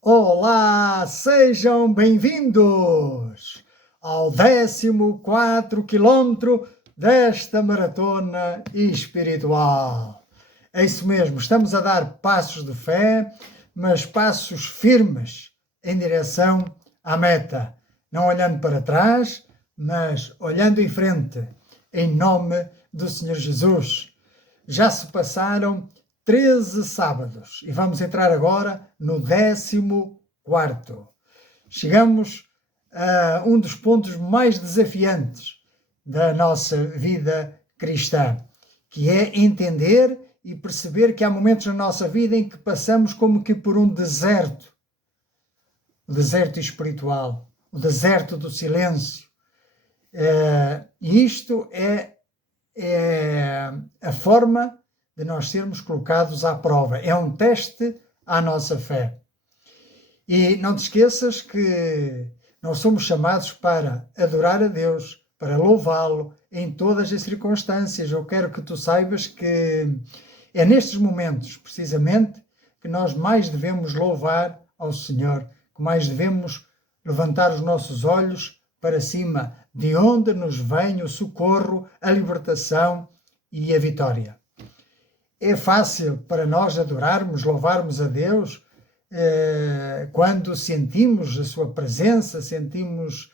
Olá, sejam bem-vindos ao 14º quilómetro desta maratona espiritual. É isso mesmo, estamos a dar passos de fé, mas passos firmes em direção à meta, não olhando para trás, mas olhando em frente, em nome do Senhor Jesus. Já se passaram 13 sábados e vamos entrar agora no 14º. Chegamos a um dos pontos mais desafiantes da nossa vida cristã, que é entender e perceber que há momentos na nossa vida em que passamos como que por um deserto, o deserto espiritual, o deserto do silêncio. E isto é a forma de nós sermos colocados à prova. É um teste à nossa fé. E não te esqueças que nós somos chamados para adorar a Deus, para louvá-lo em todas as circunstâncias. Eu quero que tu saibas que é nestes momentos, precisamente, que nós mais devemos louvar ao Senhor, que mais devemos levantar os nossos olhos para cima, de onde nos vem o socorro, a libertação e a vitória. É fácil para nós adorarmos, louvarmos a Deus quando sentimos a sua presença, sentimos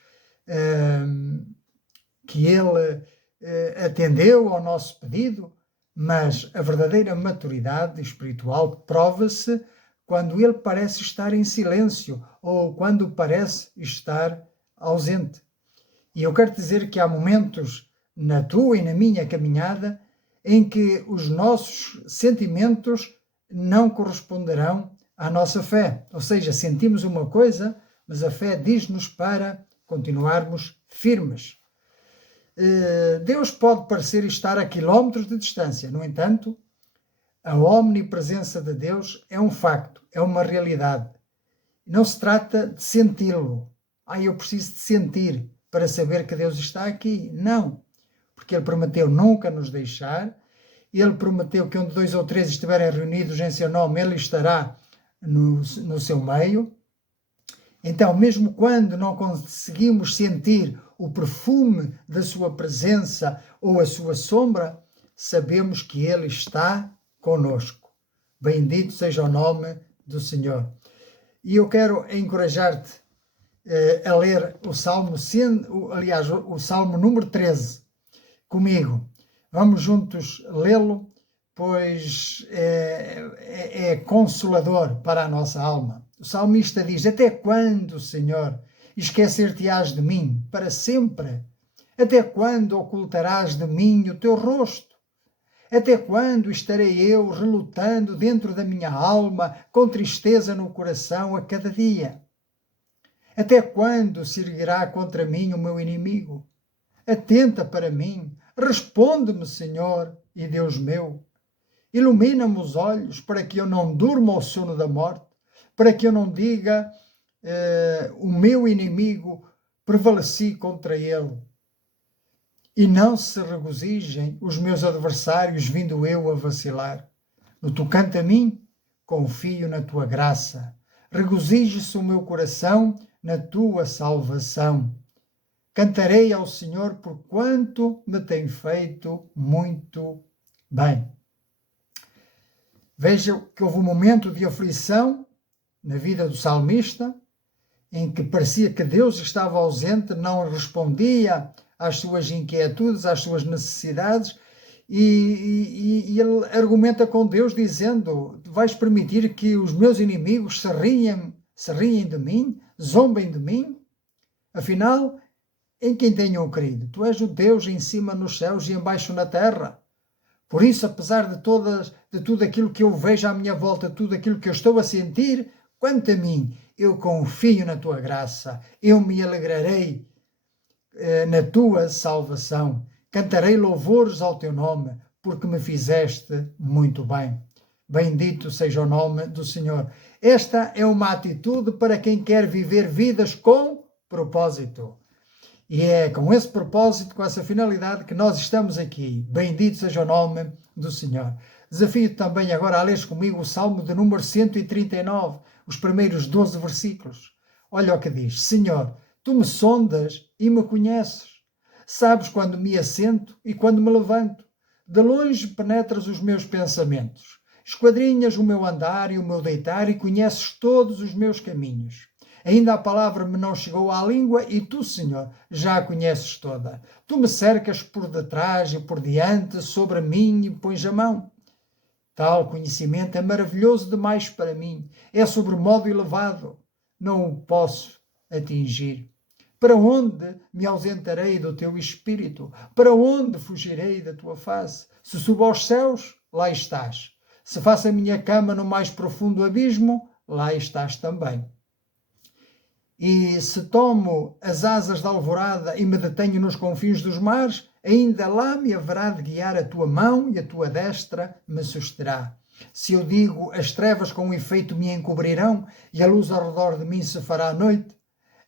que Ele atendeu ao nosso pedido, mas a verdadeira maturidade espiritual prova-se quando Ele parece estar em silêncio ou quando parece estar ausente. E eu quero dizer que há momentos na tua e na minha caminhada em que os nossos sentimentos não corresponderão à nossa fé. Ou seja, sentimos uma coisa, mas a fé diz-nos para continuarmos firmes. Deus pode parecer estar a quilómetros de distância. No entanto, a omnipresença de Deus é um facto, é uma realidade. Não se trata de senti-lo. Eu preciso de sentir para saber que Deus está aqui. Não. Porque Ele prometeu nunca nos deixar, Ele prometeu que onde 2 ou 3 estiverem reunidos em seu nome, Ele estará no seu meio. Então, mesmo quando não conseguimos sentir o perfume da sua presença ou a sua sombra, sabemos que Ele está conosco. Bendito seja o nome do Senhor. E eu quero encorajar-te a ler o Salmo, o Salmo número 13, comigo. Vamos juntos lê-lo, pois é consolador para a nossa alma. O salmista diz: até quando, Senhor, esquecer-te-ás de mim para sempre? Até quando ocultarás de mim o teu rosto? Até quando estarei eu relutando dentro da minha alma, com tristeza no coração a cada dia? Até quando se erguerá contra mim o meu inimigo? Atenta para mim, responde-me, Senhor e Deus meu. Ilumina-me os olhos para que eu não durma ao sono da morte, para que eu não diga o meu inimigo prevaleci contra ele. E não se regozijem os meus adversários, vindo eu a vacilar. No tocante a mim, confio na tua graça. Regozije-se o meu coração na tua salvação. Cantarei ao Senhor por quanto me tem feito muito bem. Veja que houve um momento de aflição na vida do salmista, em que parecia que Deus estava ausente, não respondia às suas inquietudes, às suas necessidades, e ele argumenta com Deus dizendo: vais permitir que os meus inimigos se riem de mim, zombem de mim? Afinal, em quem tenho crido? Tu és o Deus em cima nos céus e embaixo na terra. Por isso, apesar de tudo aquilo que eu vejo à minha volta, tudo aquilo que eu estou a sentir, quanto a mim, eu confio na tua graça, eu me alegrarei na tua salvação, cantarei louvores ao teu nome, porque me fizeste muito bem. Bendito seja o nome do Senhor. Esta é uma atitude para quem quer viver vidas com propósito. E é com esse propósito, com essa finalidade que nós estamos aqui. Bendito seja o nome do Senhor. Desafio-te também agora a ler comigo o Salmo de número 139, os primeiros 12 versículos. Olha o que diz: Senhor, tu me sondas e me conheces. Sabes quando me assento e quando me levanto. De longe penetras os meus pensamentos. Esquadrinhas o meu andar e o meu deitar e conheces todos os meus caminhos. Ainda a palavra me não chegou à língua e tu, Senhor, já a conheces toda. Tu me cercas por detrás e por diante, sobre mim e pões a mão. Tal conhecimento é maravilhoso demais para mim. É sobremodo elevado. Não o posso atingir. Para onde me ausentarei do teu espírito? Para onde fugirei da tua face? Se subo aos céus, lá estás. Se faço a minha cama no mais profundo abismo, lá estás também. E se tomo as asas da alvorada e me detenho nos confins dos mares, ainda lá me haverá de guiar a tua mão e a tua destra me susterá. Se eu digo, as trevas com efeito me encobrirão e a luz ao redor de mim se fará noite,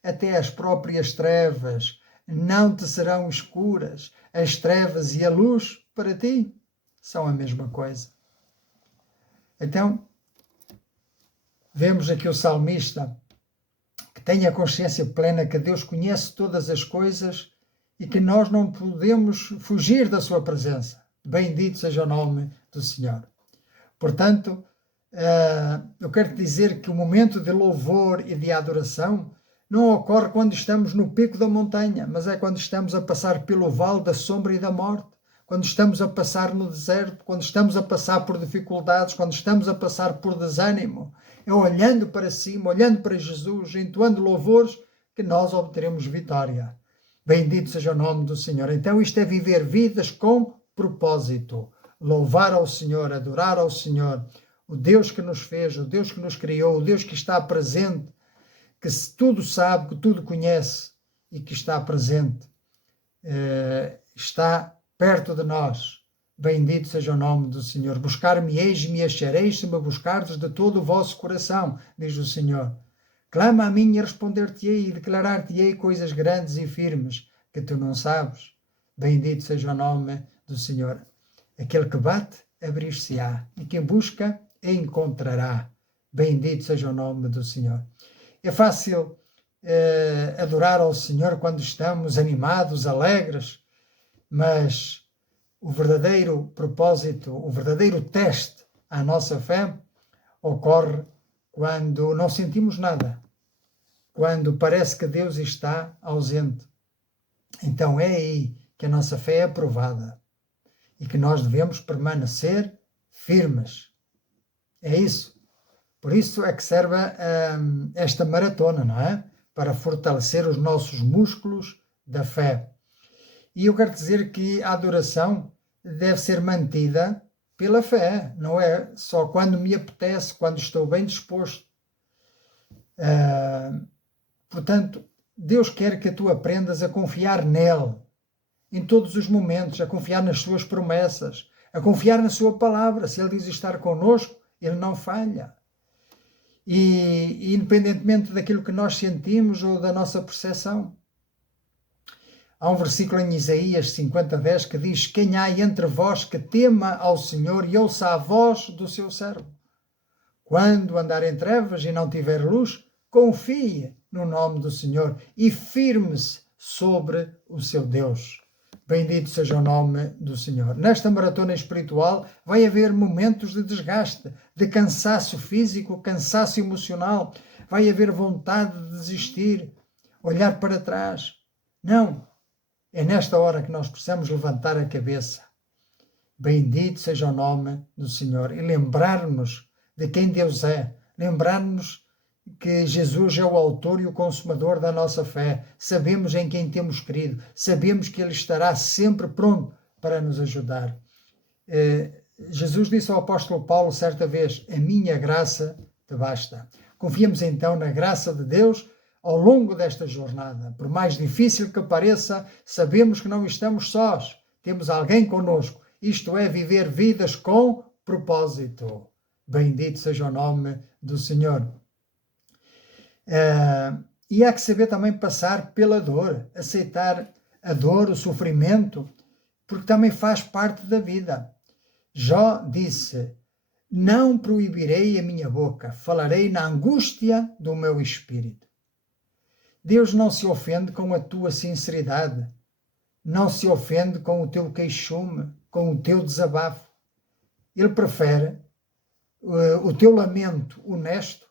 até as próprias trevas não te serão escuras. As trevas e a luz, para ti, são a mesma coisa. Então, vemos aqui o salmista que tem a consciência plena que Deus conhece todas as coisas e que nós não podemos fugir da sua presença. Bendito seja o nome do Senhor. Portanto, eu quero te dizer que o momento de louvor e de adoração não ocorre quando estamos no pico da montanha, mas é quando estamos a passar pelo vale da sombra e da morte, quando estamos a passar no deserto, quando estamos a passar por dificuldades, quando estamos a passar por desânimo. É olhando para cima, olhando para Jesus, entoando louvores, que nós obteremos vitória. Bendito seja o nome do Senhor. Então isto é viver vidas com propósito. Louvar ao Senhor, adorar ao Senhor, o Deus que nos fez, o Deus que nos criou, o Deus que está presente, que tudo sabe, que tudo conhece e que está presente, está perto de nós. Bendito seja o nome do Senhor. Buscar-me-eis e me achareis se me buscardes de todo o vosso coração, diz o Senhor. Clama a mim e responder-te-ei e declarar-te-ei coisas grandes e firmes que tu não sabes. Bendito seja o nome do Senhor. Aquele que bate, abrir-se-á, e quem busca, encontrará. Bendito seja o nome do Senhor. É fácil adorar ao Senhor quando estamos animados, alegres, mas o verdadeiro propósito, o verdadeiro teste à nossa fé ocorre quando não sentimos nada, quando parece que Deus está ausente. Então é aí que a nossa fé é aprovada e que nós devemos permanecer firmes. É isso. Por isso é que serve esta maratona, não é? Para fortalecer os nossos músculos da fé. E eu quero dizer que a adoração deve ser mantida pela fé, não é só quando me apetece, quando estou bem disposto. Portanto, Deus quer que tu aprendas a confiar nele, em todos os momentos, a confiar nas suas promessas, a confiar na sua palavra. Se ele diz estar connosco, ele não falha. E independentemente daquilo que nós sentimos ou da nossa percepção. Há um versículo em Isaías 50:10 que diz: quem há entre vós que tema ao Senhor e ouça a voz do seu servo. Quando andar em trevas e não tiver luz, confie no nome do Senhor e firme-se sobre o seu Deus. Bendito seja o nome do Senhor. Nesta maratona espiritual vai haver momentos de desgaste, de cansaço físico, cansaço emocional. Vai haver vontade de desistir, olhar para trás. Não. É nesta hora que nós precisamos levantar a cabeça. Bendito seja o nome do Senhor. E lembrar-nos de quem Deus é. Lembrar-nos que Jesus é o autor e o consumador da nossa fé. Sabemos em quem temos crido. Sabemos que Ele estará sempre pronto para nos ajudar. Jesus disse ao apóstolo Paulo certa vez: a minha graça te basta. Confiemos então na graça de Deus ao longo desta jornada. Por mais difícil que pareça, sabemos que não estamos sós. Temos alguém conosco. Isto é viver vidas com propósito. Bendito seja o nome do Senhor. E há que saber também passar pela dor, aceitar a dor, o sofrimento, porque também faz parte da vida. Jó disse: não proibirei a minha boca, falarei na angústia do meu espírito. Deus não se ofende com a tua sinceridade, não se ofende com o teu queixume, com o teu desabafo. Ele prefere o teu lamento honesto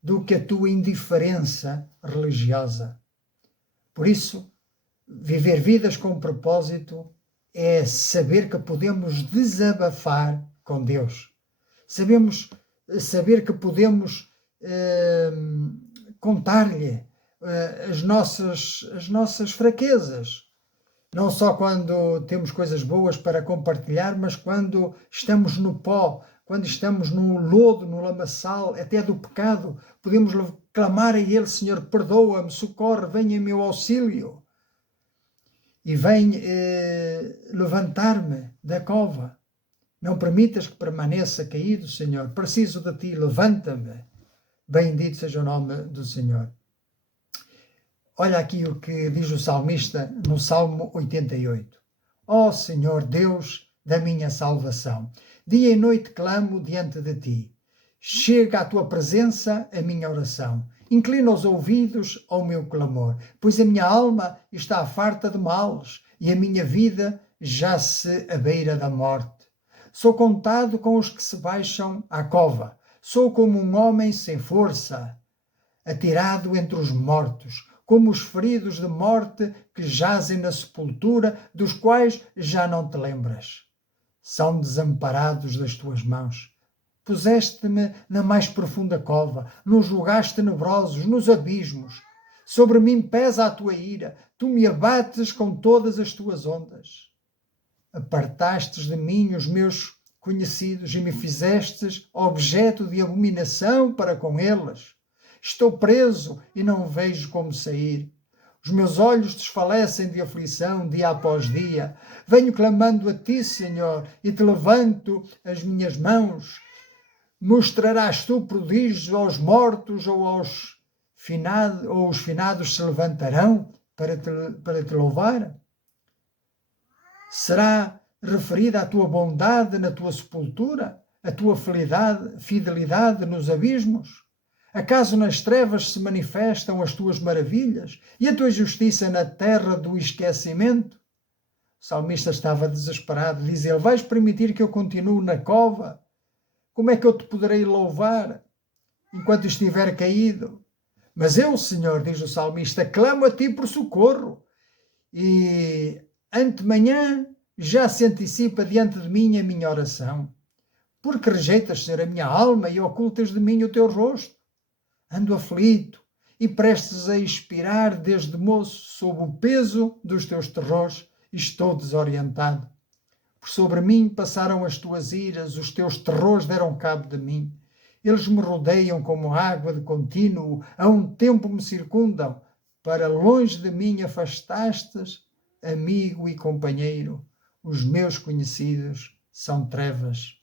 do que a tua indiferença religiosa. Por isso, viver vidas com propósito é saber que podemos desabafar com Deus. Saber que podemos contar-lhe as nossas fraquezas. Não só quando temos coisas boas para compartilhar, mas quando estamos no pó, quando estamos no lodo, no lamaçal, até do pecado, podemos clamar a Ele: Senhor, perdoa-me, socorre, venha em meu auxílio. E vem levantar-me da cova. Não permitas que permaneça caído, Senhor. Preciso de Ti, levanta-me. Bendito seja o nome do Senhor. Olha aqui o que diz o salmista no Salmo 88. Ó Senhor Deus da minha salvação, dia e noite clamo diante de Ti. Chega à Tua presença a minha oração. Inclina os ouvidos ao meu clamor, pois a minha alma está farta de males e a minha vida já-se à beira da morte. Sou contado com os que se baixam à cova. Sou como um homem sem força, atirado entre os mortos, como os feridos de morte que jazem na sepultura, dos quais já não te lembras. São desamparados das tuas mãos. Puseste-me na mais profunda cova, nos lugares tenebrosos, nos abismos. Sobre mim pesa a tua ira, tu me abates com todas as tuas ondas. Apartastes de mim os meus conhecidos e me fizestes objeto de abominação para com eles. Estou preso e não vejo como sair. Os meus olhos desfalecem de aflição dia após dia. Venho clamando a Ti, Senhor, e Te levanto as minhas mãos. Mostrarás Tu prodígios aos mortos ou os finados se levantarão para te louvar? Será referida a Tua bondade na Tua sepultura, a Tua fidelidade nos abismos? Acaso nas trevas se manifestam as Tuas maravilhas e a Tua justiça na terra do esquecimento? O salmista estava desesperado. Diz ele: vais permitir que eu continue na cova? Como é que eu te poderei louvar enquanto estiver caído? Mas eu, Senhor, diz o salmista, clamo a Ti por socorro. E antemanhã já se antecipa diante de mim a minha oração. Porque rejeitas, Senhor, a minha alma e ocultas de mim o Teu rosto? Ando aflito e prestes a expirar desde moço sob o peso dos Teus terrores e estou desorientado. Por sobre mim passaram as Tuas iras, os Teus terrores deram cabo de mim. Eles me rodeiam como água de contínuo, a um tempo me circundam. Para longe de mim afastastes, amigo e companheiro. Os meus conhecidos são trevas.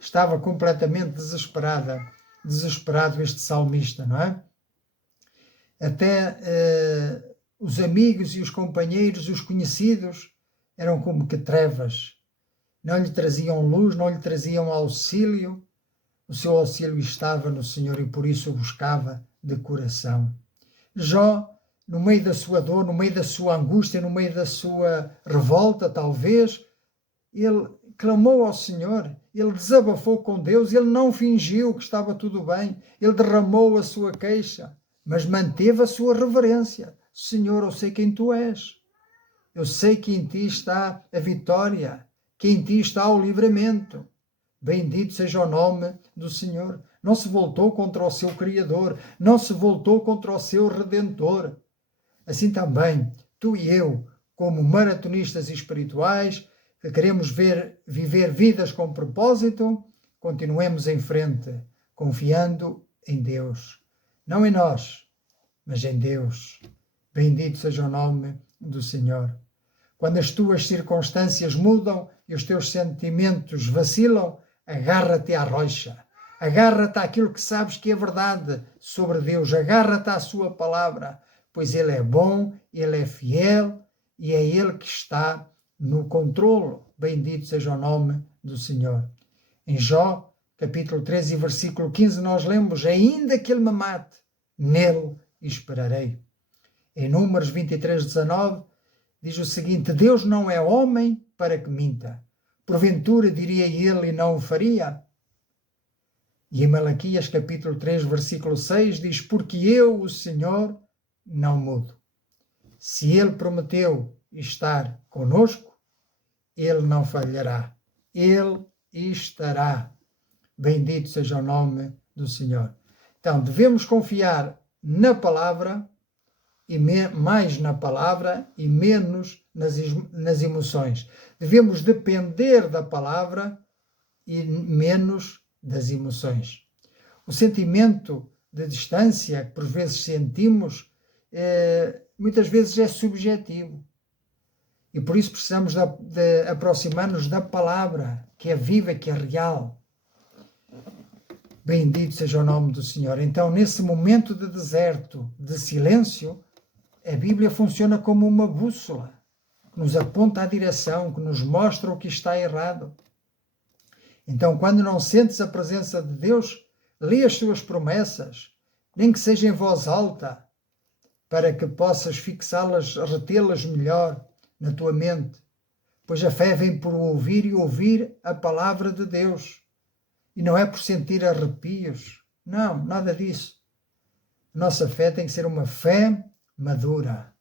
Estava completamente desesperado este salmista, não é? Até os amigos e os companheiros, os conhecidos, eram como que trevas. Não lhe traziam luz, não lhe traziam auxílio. O seu auxílio estava no Senhor e por isso o buscava de coração. Jó, no meio da sua dor, no meio da sua angústia, no meio da sua revolta, talvez, ele clamou ao Senhor, ele desabafou com Deus, ele não fingiu que estava tudo bem, ele derramou a sua queixa, mas manteve a sua reverência. Senhor, eu sei quem Tu és. Eu sei que em Ti está a vitória, que em Ti está o livramento. Bendito seja o nome do Senhor. Não se voltou contra o seu Criador, não se voltou contra o seu Redentor. Assim também, tu e eu, como maratonistas espirituais, que queremos viver vidas com propósito, continuemos em frente, confiando em Deus. Não em nós, mas em Deus. Bendito seja o nome do Senhor. Quando as tuas circunstâncias mudam e os teus sentimentos vacilam, agarra-te à rocha. Agarra-te àquilo que sabes que é verdade sobre Deus. Agarra-te à sua palavra, pois Ele é bom, Ele é fiel e é Ele que está no controlo. Bendito seja o nome do Senhor. Em Jó, capítulo 13, versículo 15, nós lemos: ainda que ele me mate, nele esperarei. Em Números 23, 19, diz o seguinte: Deus não é homem para que minta. Porventura diria ele e não o faria? E em Malaquias, capítulo 3, versículo 6, diz: porque eu, o Senhor, não mudo. Se ele prometeu estar conosco, ele não falhará. Ele estará. Bendito seja o nome do Senhor. Então, devemos confiar na palavra, e mais na palavra e menos nas emoções. Devemos depender da palavra e menos das emoções. O sentimento de distância que por vezes sentimos, muitas vezes é subjetivo. E por isso precisamos de aproximar-nos da palavra, que é viva, que é real. Bendito seja o nome do Senhor. Então, nesse momento de deserto, de silêncio, a Bíblia funciona como uma bússola, que nos aponta a direção, que nos mostra o que está errado. Então, quando não sentes a presença de Deus, lê as suas promessas, nem que seja em voz alta, para que possas fixá-las, retê-las melhor na tua mente. Pois a fé vem por ouvir e ouvir a palavra de Deus. E não é por sentir arrepios. Não, nada disso. Nossa fé tem que ser uma fé madura.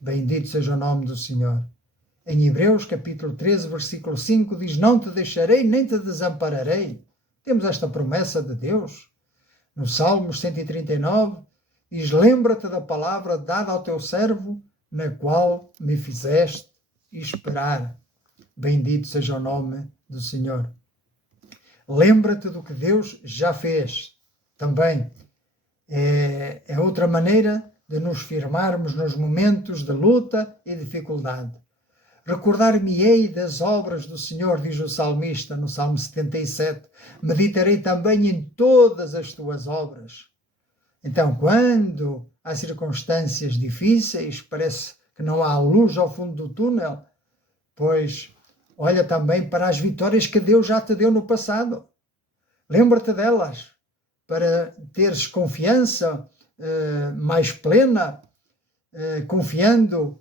Bendito seja o nome do Senhor. Em Hebreus, capítulo 13, versículo 5, diz: não te deixarei, nem te desampararei. Temos esta promessa de Deus. No Salmos 139, diz: lembra-te da palavra dada ao teu servo, na qual me fizeste esperar. Bendito seja o nome do Senhor. Lembra-te do que Deus já fez. Também é outra maneira de nos firmarmos nos momentos de luta e dificuldade. Recordar-me-ei das obras do Senhor, diz o salmista no Salmo 77. Meditarei também em todas as tuas obras. Então, quando há circunstâncias difíceis, parece que não há luz ao fundo do túnel, pois olha também para as vitórias que Deus já te deu no passado. Lembra-te delas, para teres confiança mais plena, confiando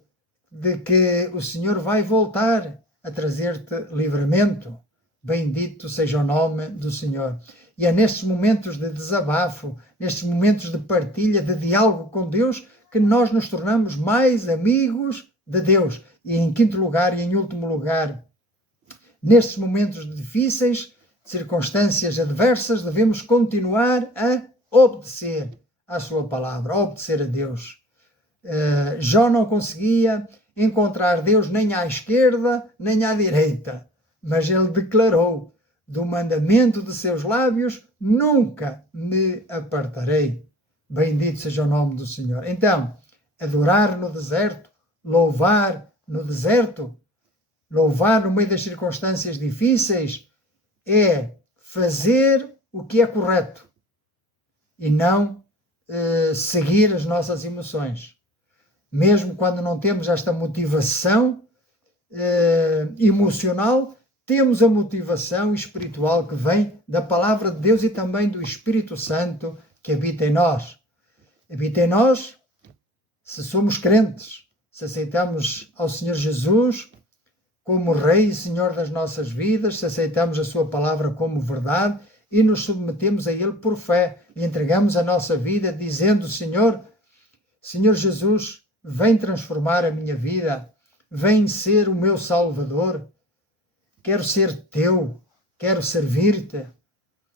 de que o Senhor vai voltar a trazer-te livramento. Bendito seja o nome do Senhor. E é nestes momentos de desabafo, nestes momentos de partilha, de diálogo com Deus, que nós nos tornamos mais amigos de Deus. E em quinto lugar e em último lugar, nestes momentos difíceis, circunstâncias adversas, devemos continuar a obedecer à sua palavra, a obedecer a Deus. Jó não conseguia encontrar Deus nem à esquerda, nem à direita, mas ele declarou: do mandamento de seus lábios nunca me apartarei. Bendito seja o nome do Senhor. Então, adorar no deserto, louvar no deserto, louvar no meio das circunstâncias difíceis, é fazer o que é correto e não seguir as nossas emoções. Mesmo quando não temos esta motivação emocional, temos a motivação espiritual que vem da palavra de Deus e também do Espírito Santo que habita em nós. Habita em nós se somos crentes, se aceitamos ao Senhor Jesus como Rei e Senhor das nossas vidas, se aceitamos a sua palavra como verdade e nos submetemos a Ele por fé e entregamos a nossa vida dizendo: Senhor Jesus, vem transformar a minha vida, vem ser o meu Salvador, quero ser teu, quero servir-te,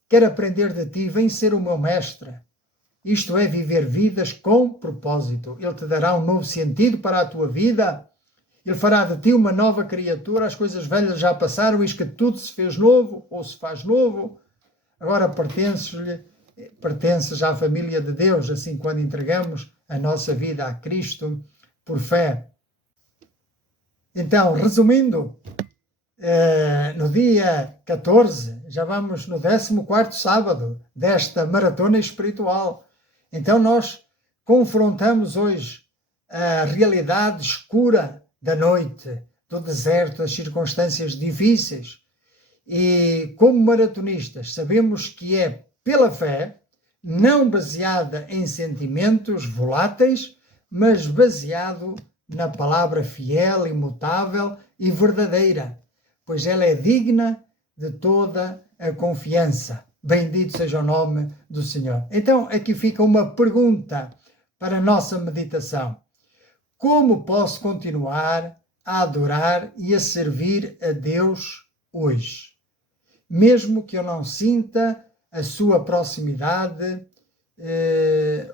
quero aprender de ti, vem ser o meu mestre. Isto é viver vidas com propósito. Ele te dará um novo sentido para a tua vida, Ele fará de ti uma nova criatura, as coisas velhas já passaram, eis que tudo se fez novo, ou se faz novo. Agora pertences à família de Deus, assim quando entregamos a nossa vida a Cristo por fé. Então, resumindo, no dia 14, já vamos no 14º sábado desta maratona espiritual. Então nós confrontamos hoje a realidade escura da noite, do deserto, das circunstâncias difíceis. E como maratonistas sabemos que é pela fé, não baseada em sentimentos voláteis, mas baseado na palavra fiel, imutável e verdadeira, pois ela é digna de toda a confiança. Bendito seja o nome do Senhor. Então, aqui fica uma pergunta para a nossa meditação. Como posso continuar a adorar e a servir a Deus hoje? Mesmo que eu não sinta a sua proximidade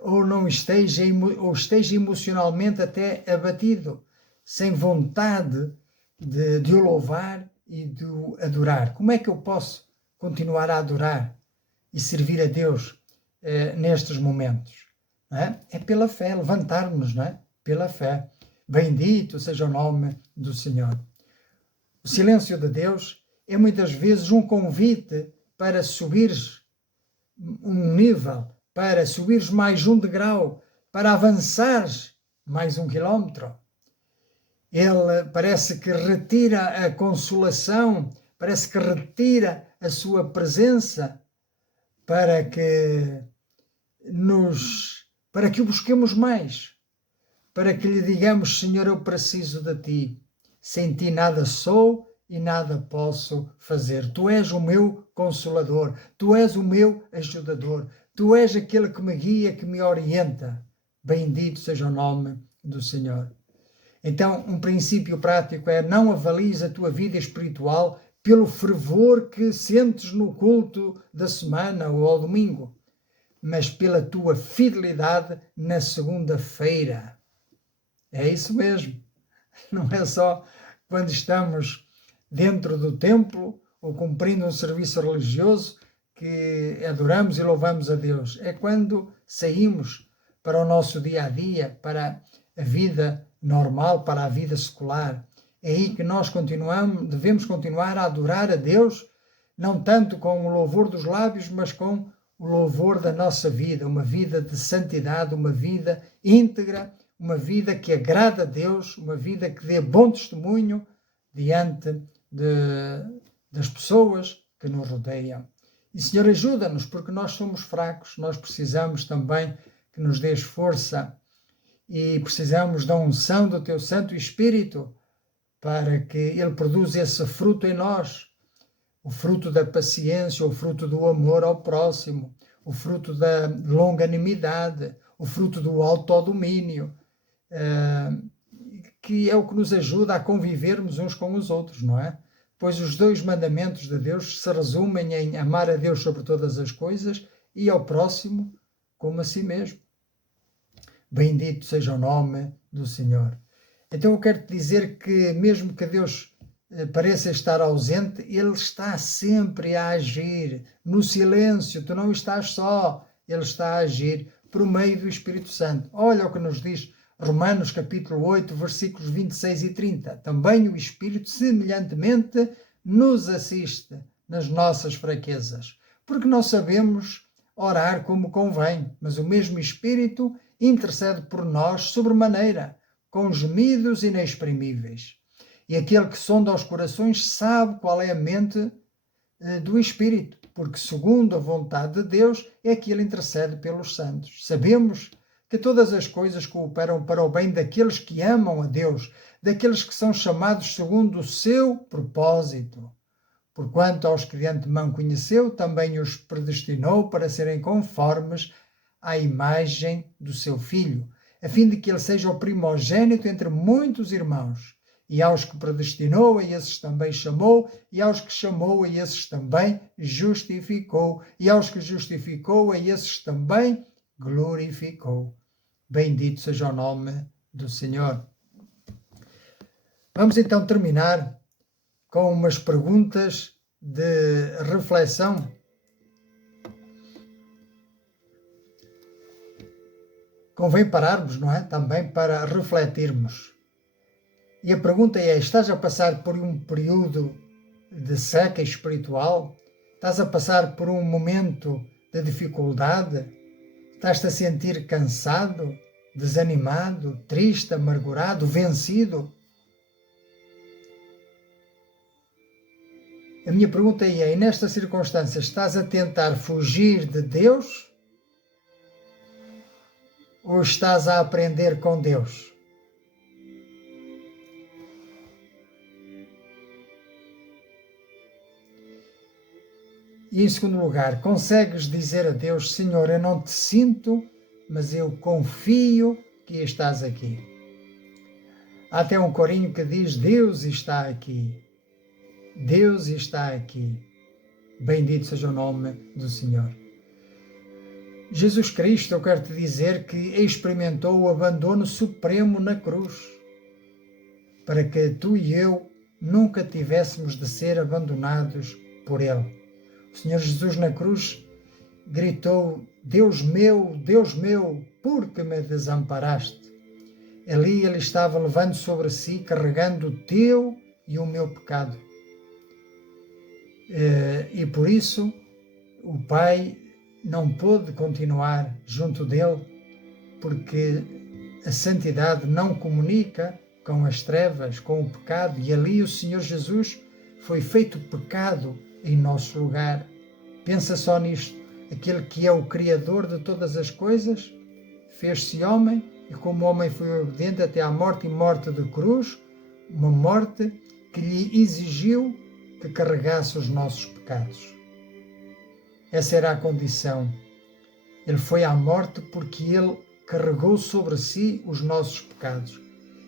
ou esteja emocionalmente até abatido, sem vontade de o louvar e de o adorar. Como é que eu posso continuar a adorar e servir a Deus nestes momentos? Não é? É pela fé, levantarmos, não é? Pela fé. Bendito seja o nome do Senhor. O silêncio de Deus é muitas vezes um convite para subires um nível, para subires mais um degrau, para avançares mais 1 quilómetro. Ele parece que retira a consolação, parece que retira a sua presença para que o busquemos mais, para que lhe digamos: Senhor, eu preciso de ti. Sem ti nada sou e nada posso fazer. Tu és o meu consolador, tu és o meu ajudador, tu és aquele que me guia, que me orienta. Bendito seja o nome do Senhor. Então, um princípio prático é: não avalies a tua vida espiritual pelo fervor que sentes no culto da semana ou ao domingo, mas pela tua fidelidade na segunda-feira. É isso mesmo. Não é só quando estamos dentro do templo ou cumprindo um serviço religioso que adoramos e louvamos a Deus. É quando saímos para o nosso dia a dia, para a vida normal, para a vida secular. É aí que nós devemos continuar a adorar a Deus, não tanto com o louvor dos lábios, mas com o louvor da nossa vida, uma vida de santidade, uma vida íntegra, uma vida que agrada a Deus, uma vida que dê bom testemunho diante das pessoas que nos rodeiam. E, Senhor, ajuda-nos, porque nós somos fracos, nós precisamos também que nos dês força e precisamos da unção do Teu Santo Espírito para que Ele produza esse fruto em nós, o fruto da paciência, o fruto do amor ao próximo, o fruto da longanimidade, o fruto do autodomínio, que é o que nos ajuda a convivermos uns com os outros, não é? Pois os 2 mandamentos de Deus se resumem em amar a Deus sobre todas as coisas e ao próximo como a si mesmo. Bendito seja o nome do Senhor. Então eu quero te dizer que mesmo que Deus pareça estar ausente, Ele está sempre a agir no silêncio. Tu não estás só, Ele está a agir por meio do Espírito Santo. Olha o que nos diz Romanos capítulo 8, versículos 26 e 30. Também o Espírito semelhantemente nos assiste nas nossas fraquezas, porque não sabemos orar como convém, mas o mesmo Espírito intercede por nós sobremaneira, com gemidos inexprimíveis. E aquele que sonda os corações sabe qual é a mente do Espírito, porque segundo a vontade de Deus é que Ele intercede pelos santos. Sabemos que todas as coisas cooperam para o bem daqueles que amam a Deus, daqueles que são chamados segundo o seu propósito. Porquanto aos que de antemão conheceu, também os predestinou para serem conformes à imagem do seu Filho, a fim de que ele seja o primogênito entre muitos irmãos. E aos que predestinou, a esses também chamou, e aos que chamou, a esses também justificou, e aos que justificou, a esses também glorificou. Bendito seja o nome do Senhor. Vamos então terminar com umas perguntas de reflexão. Convém pararmos, não é? Também para refletirmos. E a pergunta é: estás a passar por um período de seca espiritual? Estás a passar por um momento de dificuldade? Estás-te a sentir cansado, desanimado, triste, amargurado, vencido? A minha pergunta é, nesta circunstância, estás a tentar fugir de Deus ou estás a aprender com Deus? E em segundo lugar, consegues dizer a Deus, Senhor, eu não te sinto, mas eu confio que estás aqui. Há até um corinho que diz, Deus está aqui. Deus está aqui. Bendito seja o nome do Senhor. Jesus Cristo, eu quero te dizer que experimentou o abandono supremo na cruz, para que tu e eu nunca tivéssemos de ser abandonados por Ele. O Senhor Jesus na cruz gritou, Deus meu, por que me desamparaste? Ali Ele estava levando sobre si, carregando o teu e o meu pecado. E por isso o Pai não pôde continuar junto dele, porque a santidade não comunica com as trevas, com o pecado, e ali o Senhor Jesus foi feito pecado em nosso lugar. Pensa só nisto, aquele que é o Criador de todas as coisas, fez-se homem, e como homem foi obediente até à morte e morte de cruz, uma morte que lhe exigiu que carregasse os nossos pecados. Essa era a condição. Ele foi à morte porque ele carregou sobre si os nossos pecados.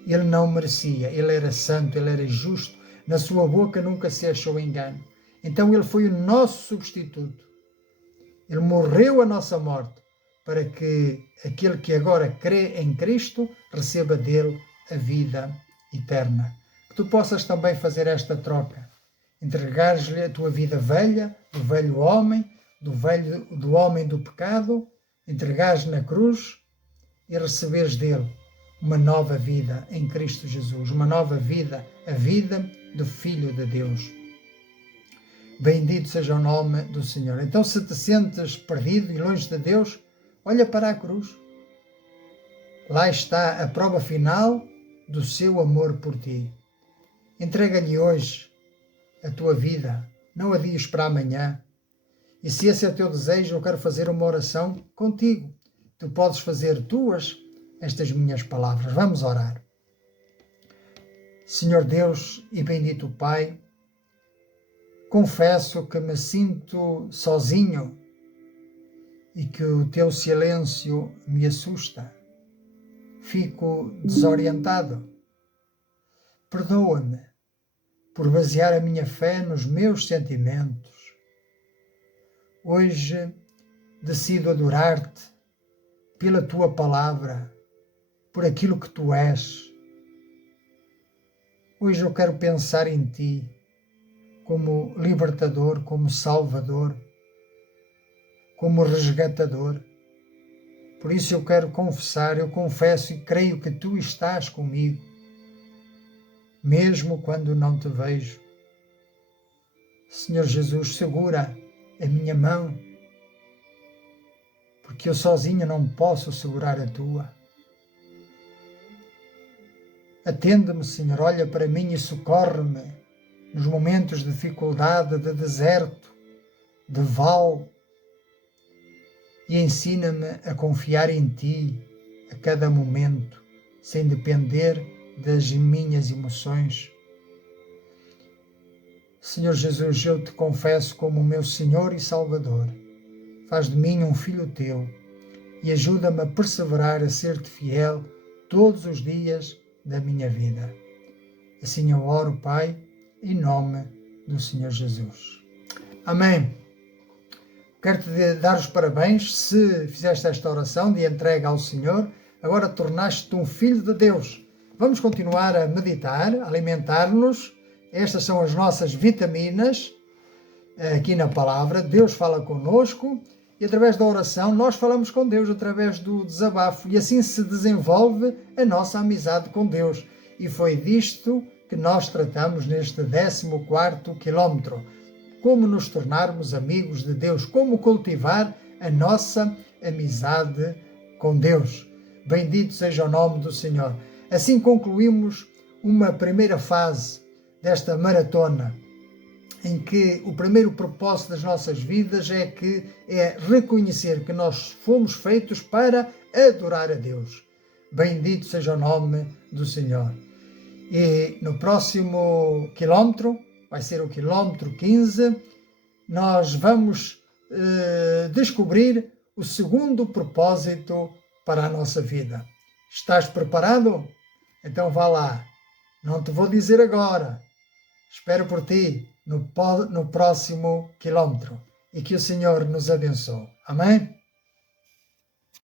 Ele não merecia, ele era santo, ele era justo, na sua boca nunca se achou engano. Então ele foi o nosso substituto. Ele morreu a nossa morte para que aquele que agora crê em Cristo receba dele a vida eterna. Que tu possas também fazer esta troca. Entregares-lhe a tua vida velha, do velho homem, do homem do pecado, entregares na cruz e receberes dele uma nova vida em Cristo Jesus, uma nova vida, a vida do Filho de Deus. Bendito seja o nome do Senhor. Então, se te sentes perdido e longe de Deus, olha para a cruz. Lá está a prova final do seu amor por ti. Entrega-lhe hoje a tua vida, não adies para amanhã. E se esse é o teu desejo, eu quero fazer uma oração contigo. Tu podes fazer tuas estas minhas palavras. Vamos orar. Senhor Deus e bendito Pai, confesso que me sinto sozinho e que o teu silêncio me assusta. Fico desorientado. Perdoa-me por basear a minha fé nos meus sentimentos. Hoje decido adorar-te pela tua palavra, por aquilo que tu és. Hoje eu quero pensar em ti como libertador, como salvador, como resgatador. Por isso eu quero confessar, eu confesso e creio que tu estás comigo, mesmo quando não te vejo. Senhor Jesus, segura a minha mão, porque eu sozinho não posso segurar a tua. Atende-me, Senhor, olha para mim e socorre-me nos momentos de dificuldade, de deserto, de val, e ensina-me a confiar em Ti a cada momento, sem depender das minhas emoções. Senhor Jesus, eu te confesso como o meu Senhor e Salvador. Faz de mim um filho teu e ajuda-me a perseverar, a ser-te fiel todos os dias da minha vida. Assim eu oro, Pai, em nome do Senhor Jesus. Amém. Quero-te dar os parabéns se fizeste esta oração de entrega ao Senhor. Agora tornaste-te um filho de Deus. Vamos continuar a meditar, a alimentar-nos. Estas são as nossas vitaminas aqui na palavra. Deus fala connosco e através da oração nós falamos com Deus através do desabafo e assim se desenvolve a nossa amizade com Deus. E foi disto que nós tratamos neste 14º quilómetro. Como nos tornarmos amigos de Deus, como cultivar a nossa amizade com Deus. Bendito seja o nome do Senhor. Assim concluímos uma primeira fase desta maratona. em que o primeiro propósito das nossas vidas é reconhecer que nós fomos feitos para adorar a Deus. Bendito seja o nome do Senhor. E no próximo quilómetro, vai ser o quilómetro 15, nós vamos descobrir o segundo propósito para a nossa vida. Estás preparado? Então vá lá. Não te vou dizer agora. Espero por ti no próximo quilómetro. E que o Senhor nos abençoe. Amém?